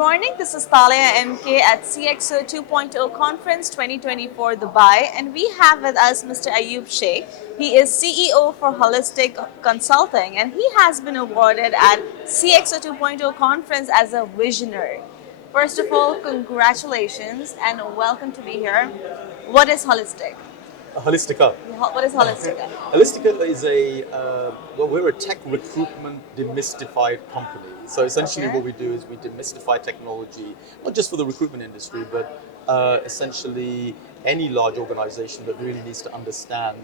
morning, this is Talia MK at CXO 2.0 Conference 2024 Dubai, and we have with us Mr. Ayub Shaikh. He is CEO for Holistic Consulting, and he has been awarded at CXO 2.0 Conference as a visionary. First of all, congratulations and welcome to be here. What is Holistic? Holistica. What is Holistica? Holistica is we're a tech recruitment demystified company. So essentially Okay. what we do is we demystify technology, not just for the recruitment industry, but essentially any large organization that really needs to understand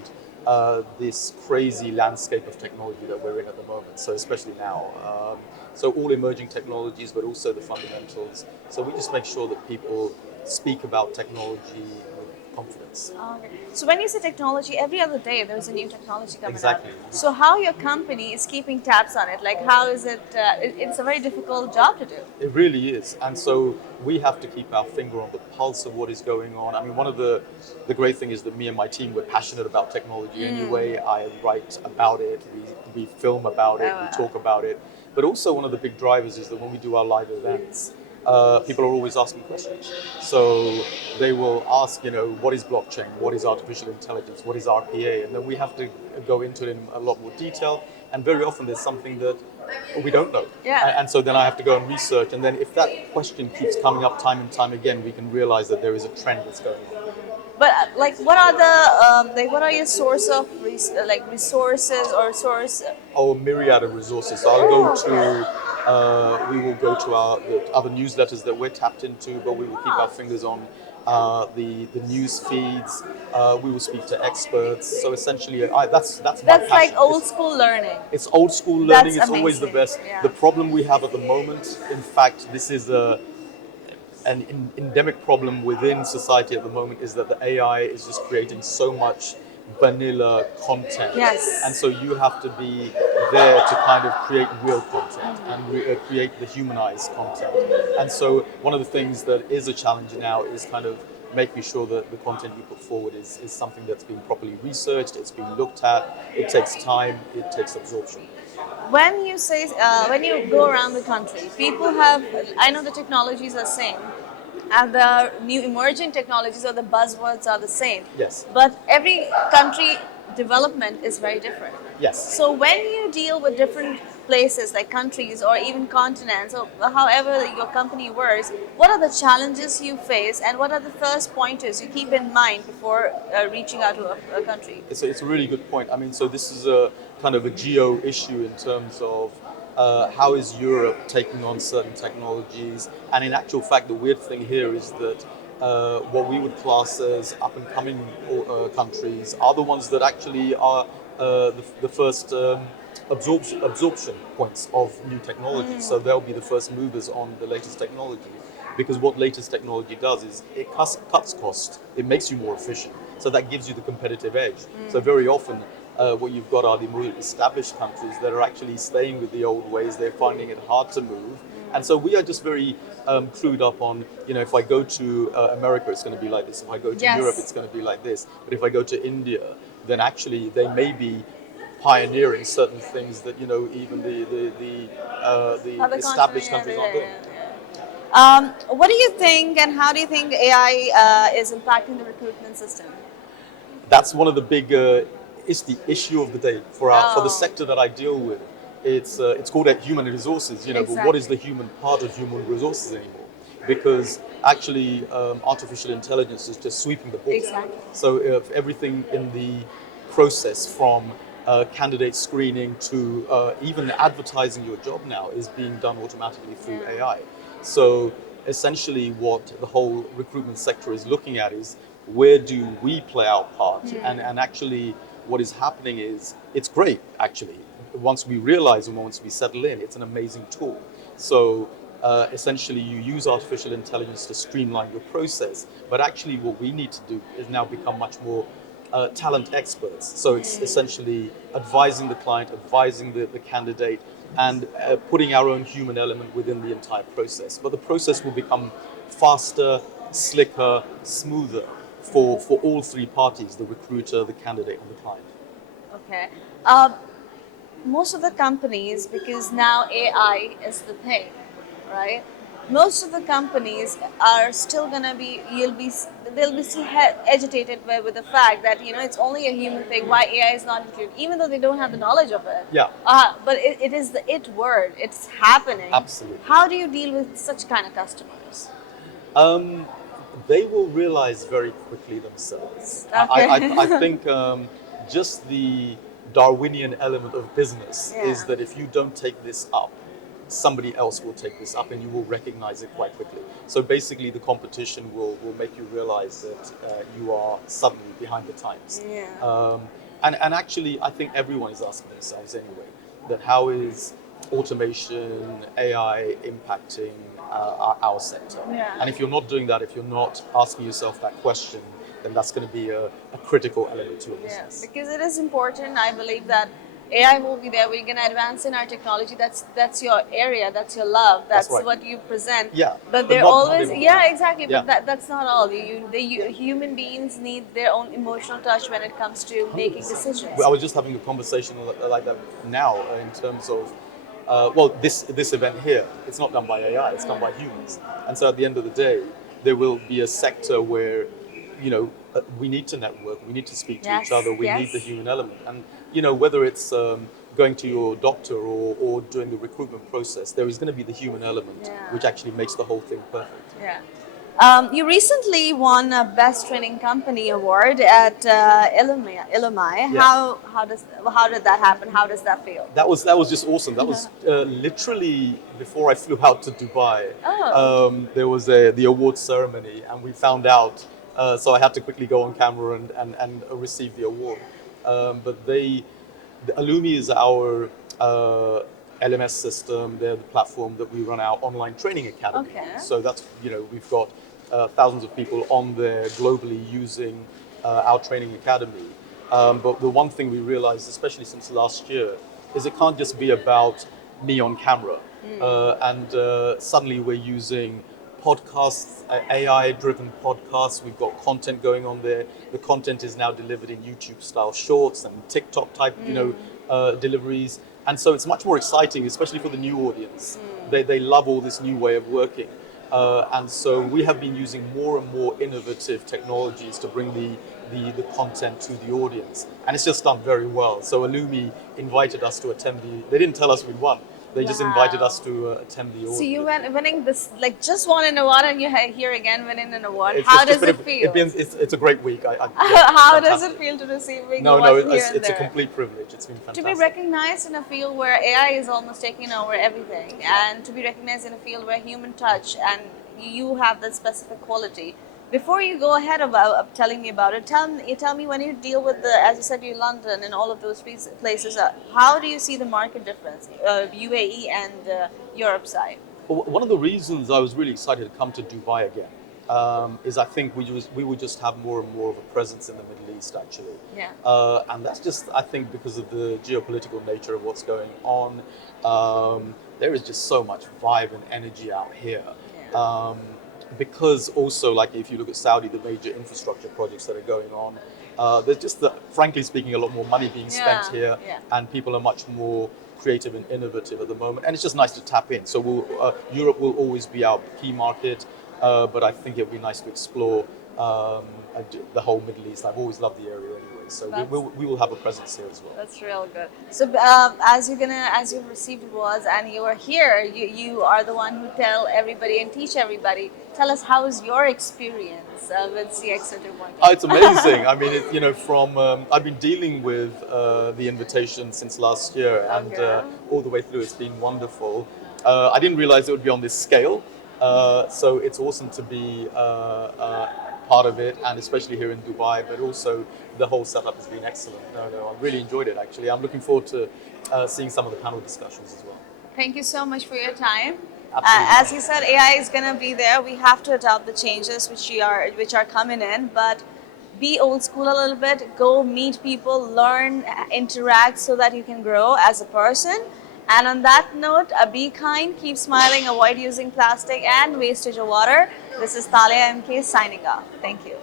this crazy landscape of technology that we're in at the moment. So especially now. So all emerging technologies, but also the fundamentals. So we just make sure that people speak about technology with confidence. Okay. So when you say technology, every other day there's a new technology coming Exactly. out. So how your company is keeping tabs on it? Like how is it? It's a very difficult job to do. It really is. And so we have to keep our finger on the pulse of what is going on. I mean, one of the great thing is that me and my team, we're passionate about technology anyway. I write about it, we film about it, we talk about it. But also one of the big drivers is that when we do our live events, people are always asking questions. So they will ask, what is blockchain? What is artificial intelligence? What is RPA? And then we have to go into it in a lot more detail. And very often there's something that we don't know. Yeah. And so then I have to go and research. And then if that question keeps coming up time and time again, we can realize that there is a trend that's going on. But like, what are the what are your source of resources or source? Our myriad of resources. So I'll go to, we will go to the other newsletters that we're tapped into, but we will keep our fingers on the news feeds. We will speak to experts. So essentially, that's my That's like passion. old school learning. It's old school learning. That's It's always the amazing. best. Yeah. The problem we have at the moment, in fact, this is an endemic problem within society at the moment, is that the AI is just creating so much vanilla content. Yes. And so you have to be there to kind of create real content and create the humanized content. And so one of the things that is a challenge now is kind of making sure that the content you put forward is something that's been properly researched, it's been looked at, it takes time, it takes absorption. When you say when you go around the country, people have. I know the technologies are same, and the new emerging technologies or the buzzwords are the same. Yes. But every country development is very different. Yes. So when you deal with different places like countries or even continents or however your company works, what are the challenges you face and what are the first pointers you keep in mind before reaching out to a country? It's a really good point. I mean, so this is a kind of a geo issue in terms of how is Europe taking on certain technologies. And in actual fact, the weird thing here is that what we would class as up and coming countries are the ones that actually are the first absorption points of new technology. So they'll be the first movers on the latest technology. Because what latest technology does is it cuts costs, it makes you more efficient. So that gives you the competitive edge. So very often, what you've got are the more established countries that are actually staying with the old ways. They're finding it hard to move. And so we are just very clued up on, if I go to America, it's going to be like this. If I go to Yes. Europe, it's going to be like this. But if I go to India, then actually they may be pioneering certain things that, even the Other established continent, countries aren't doing. What do you think and how do you think AI is impacting the recruitment system? That's one of the big it's the issue of the day for the Oh. sector that I deal with. It's called human resources, but what is the human part of human resources anymore? Because actually artificial intelligence is just sweeping the board. Exactly. So if everything in the process from candidate screening to even advertising your job now is being done automatically through AI. So essentially what the whole recruitment sector is looking at is where do we play our part? And actually what is happening is it's great actually. Once we realize and once we settle in, it's an amazing tool. So essentially you use artificial intelligence to streamline your process, but actually what we need to do is now become much more talent experts. So it's essentially advising the client, advising the candidate, and putting our own human element within the entire process. But the process will become faster, slicker, smoother for all three parties, the recruiter, the candidate, and the client. Okay. Most of the companies, because now AI is the thing, right? most of the companies are still gonna be, they'll be still agitated with the fact that it's only a human thing. Why AI is not included, even though they don't have the knowledge of it. Yeah. But it is the it word. It's happening. Absolutely. How do you deal with such kind of customers? Um, they will realize very quickly themselves. Okay. I think just the Darwinian element of business is Yeah. that if you don't take this up, somebody else will take this up and you will recognize it quite quickly. So basically, the competition will make you realize that you are suddenly behind the times. Yeah. And actually, I think everyone is asking themselves anyway that how is automation, AI impacting our sector? Yeah. And if you're not doing that, if you're not asking yourself that question, then that's going to be a critical element to your Yeah, business. because it is important. I believe that AI will be there. We're gonna advance in our technology. That's your area. That's your love. That's That's right. what you present. Yeah, But but they're not always, everyone. yeah, exactly. Yeah. But that's not all. Human beings need their own emotional touch when it comes to making 100%. decisions. I was just having a conversation like that now in terms of, well, this event here, it's not done by AI, it's done by humans. And so at the end of the day, there will be a sector where, we need to network, we need to speak to each Yes, other, we need the yes. human element. And, whether it's going to your doctor or doing the recruitment process, there is going to be the human element, Yeah. which actually makes the whole thing perfect. Yeah. You recently won a Best Training Company award at Illumai. Yeah. How did that happen? How does that feel? That was just awesome. That was literally before I flew out to Dubai. Oh. There was the award ceremony, and we found out. So I had to quickly go on camera and receive the award. But the Alumi is our LMS system. They're the platform that we run our online training academy Okay. on. So that's we've got thousands of people on there globally using our training academy. But the one thing we realized, especially since last year, is it can't just be about me on camera. And suddenly we're using podcasts, AI-driven podcasts. We've got content going on there. The content is now delivered in YouTube-style shorts and TikTok-type, deliveries. And so it's much more exciting, especially for the new audience. They love all this new way of working. And so we have been using more and more innovative technologies to bring the content to the audience. And it's just done very well. So Illumi invited us to attend they didn't tell us we won. They just invited us to attend the So you award. winning this, like, just won an award, and you're here again winning an award. It's How just does been it feel? it's a great week. Yeah, How does it fantastic. feel to receiving No, awards here it's, and it's a there? complete privilege. It's been To fantastic. be recognized in a field where AI is almost taking over everything, and to be recognized in a field where human touch and you have that specific quality. Before you go ahead about telling me about it, tell me when you deal with as you said, you London and all of those places. How do you see the market difference, UAE and Europe side? Well, one of the reasons I was really excited to come to Dubai again is I think we would just have more and more of a presence in the Middle East actually. Yeah. And that's just I think because of the geopolitical nature of what's going on. There is just so much vibe and energy out here. Yeah. Because also, like if you look at Saudi, the major infrastructure projects that are going on, there's just, frankly speaking, a lot more money being spent Yeah, here, yeah. and people are much more creative and innovative at the moment, and it's just nice to tap in. So Europe will always be our key market, but I think it'd be nice to explore the whole Middle East. I've always loved the area anyway, so we will have a presence here as well. That's real good. So as you've received awards and you are here, you are the one who tell everybody and teach everybody. Tell us, how is your experience with CX 2.0? Oh, it's amazing. I mean, from I've been dealing with the invitation since last year, and Okay. all the way through, it's been wonderful. I didn't realize it would be on this scale, so it's awesome to be part of it, and especially here in Dubai. But also, the whole setup has been excellent. No, I really enjoyed it actually. I'm looking forward to seeing some of the panel discussions as well. Thank you so much for your time. Absolutely. As you said, AI is going to be there. We have to adopt the changes which are coming in, but be old school a little bit. Go meet people, learn, interact, so that you can grow as a person. And on that note, be kind, keep smiling, avoid using plastic and wastage of water. This is Talia MK signing off. Thank you.